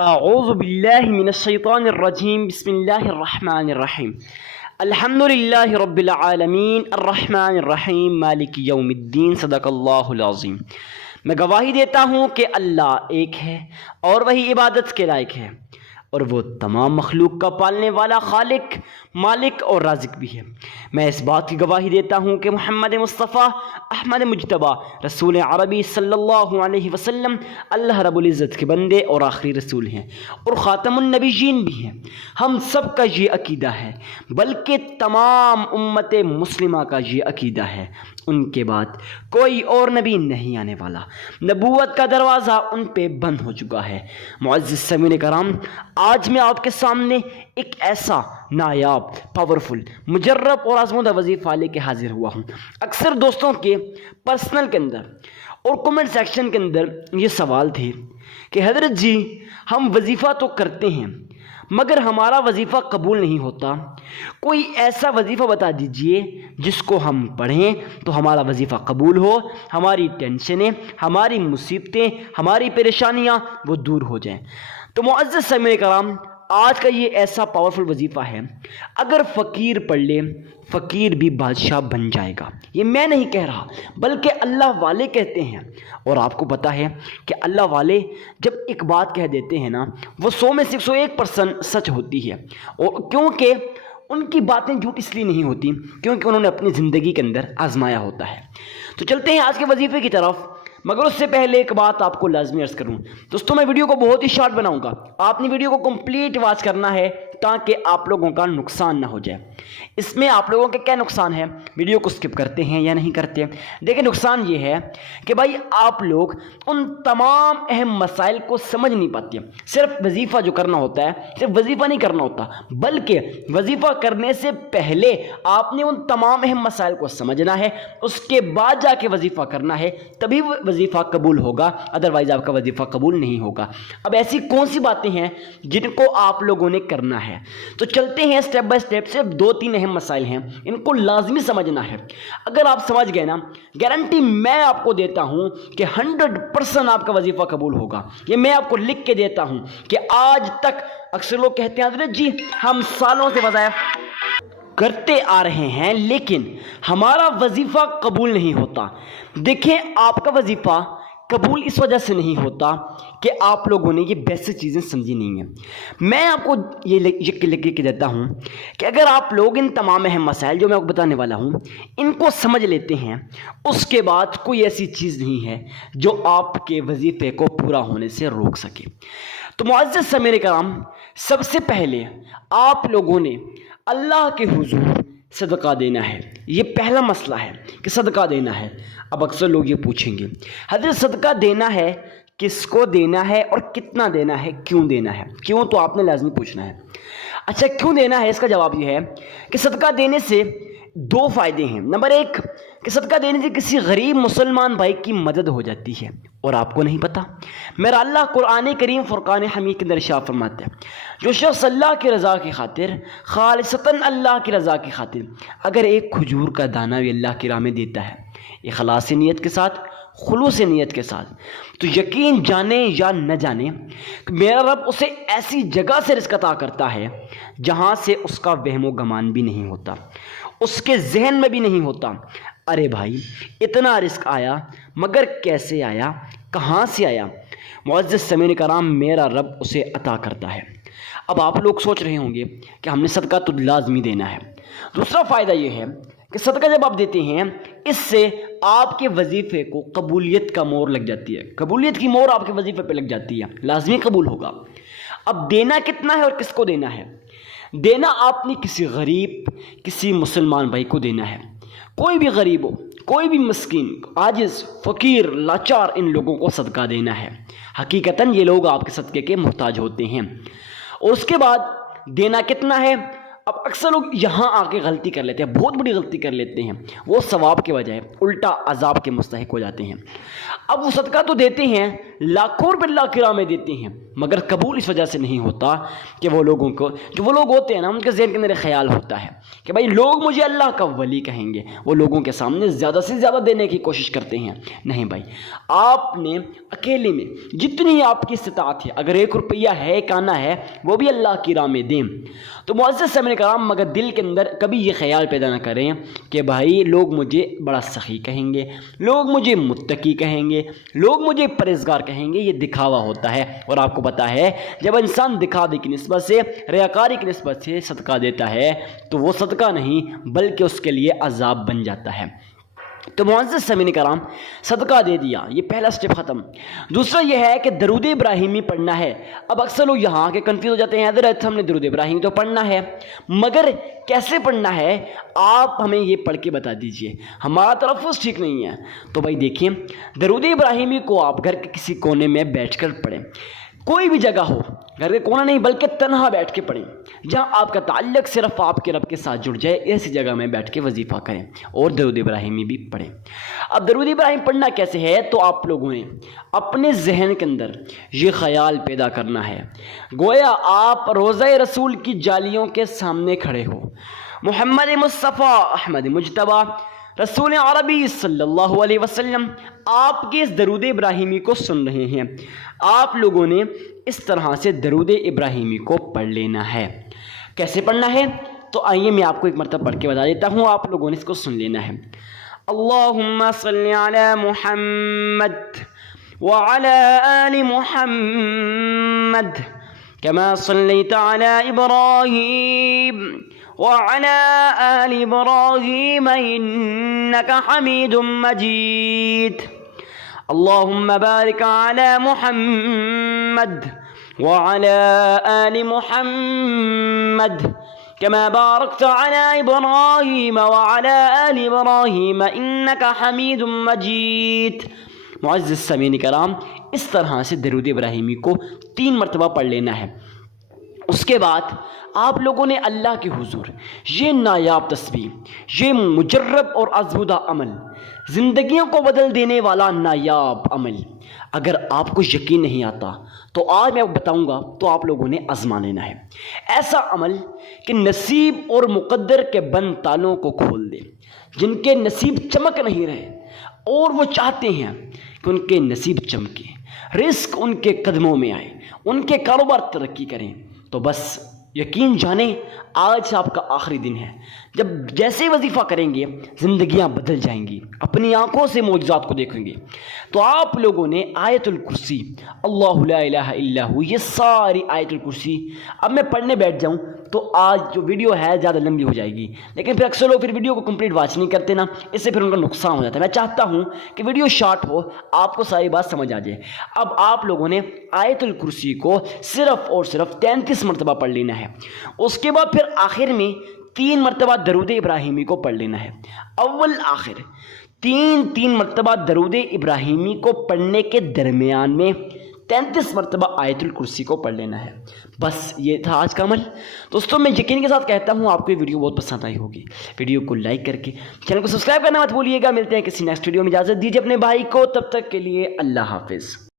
اعوذ باللہ من الشیطان الرجیم بسم اللہ الرحمن الرحیم الحمد للہ رب العالمین الرحمن الرحیم مالک یوم الدین صدق اللہ العظیم۔ میں گواہی دیتا ہوں کہ اللہ ایک ہے اور وہی عبادت کے لائق ہے، اور وہ تمام مخلوق کا پالنے والا خالق، مالک اور رازق بھی ہے۔ میں اس بات کی گواہی دیتا ہوں کہ محمد مصطفیٰ احمد مجتبیٰ رسول عربی صلی اللہ علیہ وسلم اللہ رب العزت کے بندے اور آخری رسول ہیں اور خاتم النبیین بھی ہیں۔ ہم سب کا یہ عقیدہ ہے، بلکہ تمام امت مسلمہ کا یہ عقیدہ ہے، ان کے بعد کوئی اور نبی نہیں آنے والا، نبوت کا دروازہ ان پہ بند ہو چکا ہے۔ معزز سامعین کرام، آج میں آپ کے سامنے ایک ایسا نایاب، پاورفل، مجرب اور آزمودہ وظیفہ لے کے حاضر ہوا ہوں۔ اکثر دوستوں کے پرسنل کے اندر اور کمنٹ سیکشن کے اندر یہ سوال تھے کہ حضرت جی ہم وظیفہ تو کرتے ہیں مگر ہمارا وظیفہ قبول نہیں ہوتا، کوئی ایسا وظیفہ بتا دیجئے جس کو ہم پڑھیں تو ہمارا وظیفہ قبول ہو، ہماری ٹینشنیں، ہماری مصیبتیں، ہماری پریشانیاں وہ دور ہو جائیں۔ تو معزز سامعین کرام، آج کا یہ ایسا پاورفل وظیفہ ہے، اگر فقیر پڑھ لے فقیر بھی بادشاہ بن جائے گا۔ یہ میں نہیں کہہ رہا بلکہ اللہ والے کہتے ہیں، اور آپ کو پتہ ہے کہ اللہ والے جب ایک بات کہہ دیتے ہیں نا، وہ 100 میں سے 101% سچ ہوتی ہے، اور کیونکہ ان کی باتیں جھوٹ اس لیے نہیں ہوتی کیونکہ انہوں نے اپنی زندگی کے اندر آزمایا ہوتا ہے۔ تو چلتے ہیں آج کے وظیفے کی طرف، مگر اس سے پہلے ایک بات آپ کو لازمی عرض کروں۔ دوستوں، میں ویڈیو کو بہت ہی شارٹ بناؤں گا، آپ نے ویڈیو کو کمپلیٹ واچ کرنا ہے تاکہ آپ لوگوں کا نقصان نہ ہو جائے۔ اس میں آپ لوگوں کے کیا نقصان ہے، ویڈیو کو سکپ کرتے ہیں یا نہیں کرتے؟ دیکھیں، نقصان یہ ہے کہ بھائی آپ لوگ ان تمام اہم مسائل کو سمجھ نہیں پاتے۔ صرف وظیفہ جو کرنا ہوتا ہے، صرف وظیفہ نہیں کرنا ہوتا بلکہ وظیفہ کرنے سے پہلے آپ نے ان تمام اہم مسائل کو سمجھنا ہے، اس کے بعد جا کے وظیفہ کرنا ہے، تبھی وظیفہ قبول ہوگا، ادروائز آپ کا وظیفہ قبول نہیں ہوگا۔ اب ایسی کون سی باتیں ہیں جن کو آپ لوگوں نے کرنا ہے؟ تو چلتے ہیں سٹیپ بائی سٹیپ، صرف 2-3 اہم مسائل ہیں، ان کو لازمی سمجھنا ہے۔ اگر آپ سمجھ گئے نا، گارنٹی میں آپ کو دیتا ہوں کہ 100% آپ کا وظیفہ قبول ہوگا۔ یہ میں آپ کو لکھ کے دیتا ہوں کہ آج تک اکثر لوگ کہتے ہیں حضرت جی ہم سالوں سے وظائف کرتے آ رہے ہیں لیکن ہمارا وظیفہ قبول نہیں ہوتا۔ دیکھیں، آپ کا وظیفہ قبول اس وجہ سے نہیں ہوتا کہ آپ لوگوں نے یہ بیسک چیزیں سمجھی نہیں ہیں۔ میں آپ کو یہ لکھ کے دیتا ہوں کہ اگر آپ لوگ ان تمام اہم مسائل جو میں آپ کو بتانے والا ہوں ان کو سمجھ لیتے ہیں، اس کے بعد کوئی ایسی چیز نہیں ہے جو آپ کے وظیفے کو پورا ہونے سے روک سکے۔ تو معزز سامعین کرام، سب سے پہلے آپ لوگوں نے اللہ کے حضور صدقہ دینا ہے۔ یہ پہلا مسئلہ ہے کہ صدقہ دینا ہے۔ اب اکثر لوگ یہ پوچھیں گے حضرت صدقہ دینا ہے، کس کو دینا ہے اور کتنا دینا ہے، کیوں دینا ہے؟ کیوں تو آپ نے لازمی پوچھنا ہے۔ اچھا، کیوں دینا ہے؟ اس کا جواب یہ ہے کہ صدقہ دینے سے 2 فائدے ہیں۔ نمبر 1 کہ صدقہ دینے سے کسی غریب مسلمان بھائی کی مدد ہو جاتی ہے، اور آپ کو نہیں پتا، میرا اللہ قرآن کریم فرقان حمید کے اندر ارشاد فرماتا ہے جو شخص اللہ کی رضا کی خاطر، خالصتاً اللہ کی رضا کی خاطر، اگر ایک کھجور کا دانہ بھی اللہ کی راہ میں دیتا ہے اخلاص نیت کے ساتھ، خلوص نیت کے ساتھ، تو یقین جانے یا نہ جانے میرا رب اسے ایسی جگہ سے رزق عطا کرتا ہے جہاں سے اس کا وہم و گمان بھی نہیں ہوتا، اس کے ذہن میں بھی نہیں ہوتا۔ ارے بھائی، اتنا رزق آیا مگر کیسے آیا، کہاں سے آیا؟ معزز سامعین کرام، میرا رب اسے عطا کرتا ہے۔ اب آپ لوگ سوچ رہے ہوں گے کہ ہم نے صدقہ تو لازمی دینا ہے۔ دوسرا فائدہ یہ ہے کہ صدقہ جب آپ دیتے ہیں، اس سے آپ کے وظیفے کو قبولیت کا مور لگ جاتی ہے، قبولیت کی مور آپ کے وظیفے پہ لگ جاتی ہے، لازمی قبول ہوگا۔ اب دینا کتنا ہے اور کس کو دینا ہے؟ دینا آپ نے کسی غریب، کسی مسلمان بھائی کو دینا ہے۔ کوئی بھی غریب ہو، کوئی بھی مسکین، عاجز، فقیر، لاچار، ان لوگوں کو صدقہ دینا ہے۔ حقیقتاً یہ لوگ آپ کے صدقے کے محتاج ہوتے ہیں۔ اور اس کے بعد دینا کتنا ہے؟ اب اکثر لوگ یہاں آ کے غلطی کر لیتے ہیں، بہت بڑی غلطی کر لیتے ہیں، وہ ثواب کے بجائے الٹا عذاب کے مستحق ہو جاتے ہیں۔ اب وہ صدقہ تو دیتے ہیں، لاکھوں روپے اللہ کی راہ میں دیتے ہیں، مگر قبول اس وجہ سے نہیں ہوتا کہ وہ لوگوں کو، جو وہ لوگ ہوتے ہیں نا، ان کے ذہن کے اندر خیال ہوتا ہے کہ بھائی لوگ مجھے اللہ کا ولی کہیں گے، وہ لوگوں کے سامنے زیادہ سے زیادہ دینے کی کوشش کرتے ہیں۔ نہیں بھائی، آپ نے اکیلے میں جتنی آپ کی استطاعت ہے، اگر 1 روپیہ ہے، 1 آنا ہے، وہ بھی اللہ کی راہ میں دیں۔ تو معزز سامعین کرام، مگر دل کے اندر کبھی یہ خیال پیدا نہ کریں کہ بھائی لوگ مجھے بڑا سخی کہیں گے، لوگ مجھے متقی کہیں گے، لوگ مجھے پرہیزگار کہیں گے۔ یہ دکھاوا ہوتا ہے، اور آپ کو پتہ ہے جب انسان دکھاوے کی نسبت سے، ریاکاری کی نسبت سے صدقہ دیتا ہے تو وہ صدقہ نہیں بلکہ اس کے لیے عذاب بن جاتا ہے۔ تو معزز سامعین کرام، صدقہ دے دیا، یہ پہلا سٹیپ ختم۔ دوسرا یہ ہے کہ درود ابراہیمی پڑھنا ہے۔ اب اکثر لوگ یہاں کے کنفیوز ہو جاتے ہیں، حضرت ہم نے درود ابراہیمی تو پڑھنا ہے، مگر کیسے پڑھنا ہے آپ ہمیں یہ پڑھ کے بتا دیجئے، ہمارا تلفظ ٹھیک نہیں ہے۔ تو بھائی دیکھیں، درود ابراہیمی کو آپ گھر کے کسی کونے میں بیٹھ کر پڑھیں، کوئی بھی جگہ ہو، گھر کے کونا نہیں بلکہ تنہا بیٹھ کے پڑھیں، جہاں آپ کا تعلق صرف آپ کے رب کے ساتھ جڑ جائے، ایسی جگہ میں بیٹھ کے وظیفہ کریں اور درود ابراہیمی بھی پڑھیں۔ اب درود ابراہیم پڑھنا کیسے ہے؟ تو آپ لوگوں نے اپنے ذہن کے اندر یہ خیال پیدا کرنا ہے گویا آپ روضہ رسول کی جالیوں کے سامنے کھڑے ہو، محمد مصطفیٰ احمد مجتبیٰ رسول عربی صلی اللہ علیہ وسلم آپ کے اس درود ابراہیمی کو سن رہے ہیں۔ آپ لوگوں نے اس طرح سے درود ابراہیمی کو پڑھ لینا ہے۔ کیسے پڑھنا ہے؟ تو آئیے میں آپ کو ایک مرتبہ پڑھ کے بتا دیتا ہوں، آپ لوگوں نے اس کو سن لینا ہے۔ اللہم صلی علی محمد وعلی آل محمد كما صليت على إبراهيم وعلى آل إبراهيم إنك حميد مجيد اللهم بارك على محمد وعلى آل محمد كما باركت على إبراهيم وعلى آل إبراهيم إنك حميد مجيد۔ معزز سامعین کرام، اس طرح سے درود ابراہیمی کو 3 مرتبہ پڑھ لینا ہے۔ اس کے بعد آپ لوگوں نے اللہ کے حضور یہ نایاب تسبیح، یہ مجرب اور آزمودہ عمل، زندگیوں کو بدل دینے والا نایاب عمل، اگر آپ کو یقین نہیں آتا تو آج میں بتاؤں گا تو آپ لوگوں نے آزما لینا ہے۔ ایسا عمل کہ نصیب اور مقدر کے بند تالوں کو کھول دے، جن کے نصیب چمک نہیں رہے اور وہ چاہتے ہیں کہ ان کے نصیب چمکے، رزق ان کے قدموں میں آئے، ان کے کاروبار ترقی کریں، تو بس یقین جانیں آج سے آپ کا آخری دن ہے۔ جب جیسے وظیفہ کریں گے زندگیاں بدل جائیں گی، اپنی آنکھوں سے معجزات کو دیکھیں گے۔ تو آپ لوگوں نے آیت الکرسی، اللہ لا الہ الا ہو، یہ ساری آیت الکرسی، اب میں پڑھنے بیٹھ جاؤں تو آج جو ویڈیو ہے زیادہ لمبی ہو جائے گی، لیکن پھر اکثر لوگ پھر ویڈیو کو کمپلیٹ واچ نہیں کرتے نا، اس سے پھر ان کا نقصان ہو جاتا ہے۔ میں چاہتا ہوں کہ ویڈیو شارٹ ہو، آپ کو ساری بات سمجھ آ جائے۔ اب آپ لوگوں نے آیت الکرسی کو صرف اور صرف 33 مرتبہ پڑھ لینا ہے۔ اس کے بعد پھر آخر میں 3 مرتبہ درود ابراہیمی کو پڑھ لینا ہے۔ اول آخر 3 مرتبہ درود ابراہیمی کو پڑھنے کے درمیان میں 33 مرتبہ آیت الکرسی کو پڑھ لینا ہے۔ بس یہ تھا آج کا عمل۔ دوستوں میں یقین کے ساتھ کہتا ہوں آپ کو یہ ویڈیو بہت پسند آئی ہوگی۔ ویڈیو کو لائک کر کے چینل کو سبسکرائب کرنا مت بھولیے گا۔ ملتے ہیں کسی نیکسٹ ویڈیو میں، اجازت دیجیے اپنے بھائی کو، تب تک کے لیے اللہ حافظ۔